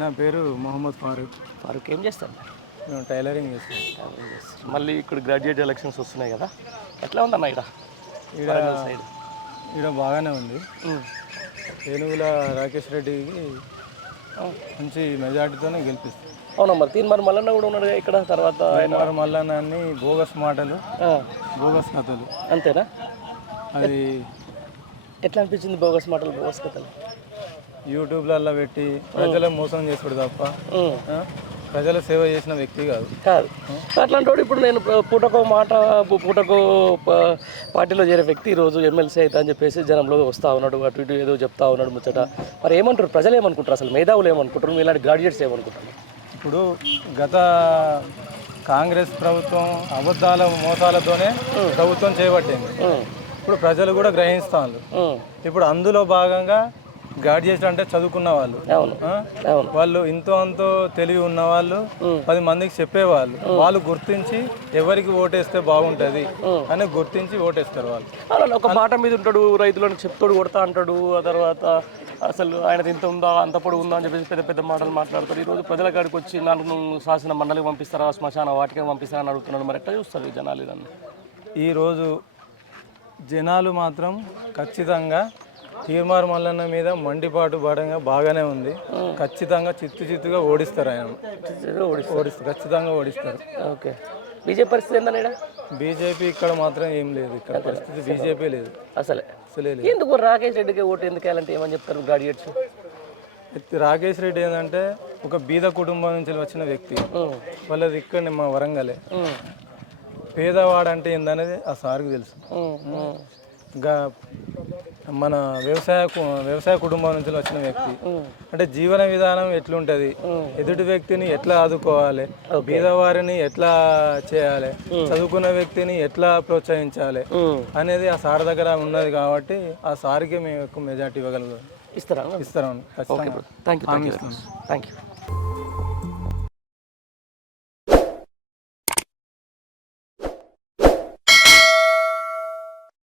నా పేరు మొహమ్మద్ ఫారూక్. ఫారూక్ ఏం చేస్తారు? మేము టైలరింగ్ చేస్తాం మళ్ళీ ఇక్కడ గ్రాడ్యుయేట్ ఎలక్షన్స్ వస్తున్నాయి కదా. ఎట్లా ఉందన్న ఇక్కడ? ఈడ సైడ్. ఈడ బాగానే ఉంది. ఏనుగుల రాకేష్ రెడ్డికి మంచి మెజార్టీతోనే గెలిపిస్తాం అవునా మరి? తీన్ మరి మల్లన్న కూడా ఉన్నాడు కదా ఇక్కడ తర్వాత ఆయన. మరి మళ్ళా అన్ని బోగస్ మాటలు బోగస్ కథలు. అంతేనా? అది ఎట్లా అనిపించింది బోగస్ మాటలు బోగస్ కథలు? యూట్యూబ్లలో పెట్టి ప్రజలను మోసం చేసుడు తప్ప? ప్రజల సేవ చేసిన వ్యక్తి కాదు. కాదు. అట్లాంటి వాడు ఇప్పుడు నేను పూటకో మాట పూటకో పార్టీలో చేరే వ్యక్తి ఈరోజు ఎమ్మెల్సీ అవుతా అని చెప్పేసి జనంలో వస్తా ఉన్నాడు అటు ఇటు ఏదో చెప్తా ఉన్నాడు ముచ్చట. మరి ఏమంటారు? ప్రజలు ఏమనుకుంటారు అసలు? మేధావులు ఏమనుకుంటారు? ఇలాంటి గ్రాడ్యుయేట్స్ ఏమనుకుంటారు? ఇప్పుడు గత కాంగ్రెస్ ప్రభుత్వం అబద్ధాల మోసాలతోనే ప్రభుత్వం చేపట్టింది. ఇప్పుడు ప్రజలు కూడా గ్రహిస్తాను ఇప్పుడు అందులో భాగంగా గ్రాడ్యుయేట్ అంటే చదువుకున్న వాళ్ళు. వాళ్ళు ఇంతో అంతో తెలివి ఉన్న వాళ్ళు పది మందికి చెప్పేవాళ్ళు. వాళ్ళు గుర్తించి ఎవరికి ఓటేస్తే బాగుంటది అని గుర్తించి ఓటేస్తారు వాళ్ళు. అలా ఒక మాట మీద ఉంటాడు రైతులను చెప్తాడు కొడతా అంటాడు ఆ తర్వాత అసలు ఆయన ఇంత ఉందా అంత పొడి ఉందా అని చెప్పేసి పెద్ద పెద్ద మాటలు మాట్లాడతారు ఈ రోజు ప్రజల కాడికి వచ్చి నన్ను శాసన మండలికి పంపిస్తారా శ్మశాన వాటికి పంపిస్తారా అని అడుగుతున్నాడు. మరి ఎట్లా చూస్తారు ఈ జనాలు ఇదన్నీ? ఈరోజు జనాలు మాత్రం ఖచ్చితంగా తీర్మార్ మల్లన్న మీద మండిపాటు పడంగా బాగానే ఉంది. ఖచ్చితంగా చిత్తు చిత్తుగా ఓడిస్తారు ఆయన. ఓడిస్తారు. ఖచ్చితంగా ఓడిస్తారు. ఓకే. బీజేపీ పరిస్థితి ఈడ? బీజేపీ ఇక్కడ మాత్రం ఏం లేదు. ఇక్కడ పరిస్థితి బీజేపీ లేదు. అసలే. అసలే లేదు. ఎందుకు రాకేష్ రెడ్డికి ఓటు ఎందుకు వేయాలంటే ఏమని చెప్తారు గ్రాడ్యుయేట్స్ రాకేష్ రెడ్డి ఏంటంటే ఒక బీద కుటుంబం నుంచి వచ్చిన వ్యక్తి. వాళ్ళది ఇక్కడ మా వరంగలే. పేదవాడు అంటే ఏందనేది ఆ సార్కి తెలుసు. మన వ్యవసాయ వ్యవసాయ కుటుంబం నుంచి వచ్చిన వ్యక్తి. అంటే జీవన విధానం ఎట్లుంటది? ఎదుటి వ్యక్తిని ఎట్లా ఆదుకోవాలి? బీదవారిని ఎట్లా చేయాలి? చదువుకున్న వ్యక్తిని ఎట్లా ప్రోత్సహించాలి? అనేది ఆ సార్ దగ్గర ఉన్నది కాబట్టి ఆ సార్కి మేము ఎక్కువ మెజార్టీ ఇవ్వగలుగుతాం. ఇస్తారా? ఇస్తాం. ఖచ్చితంగా. Thank you thank you thank you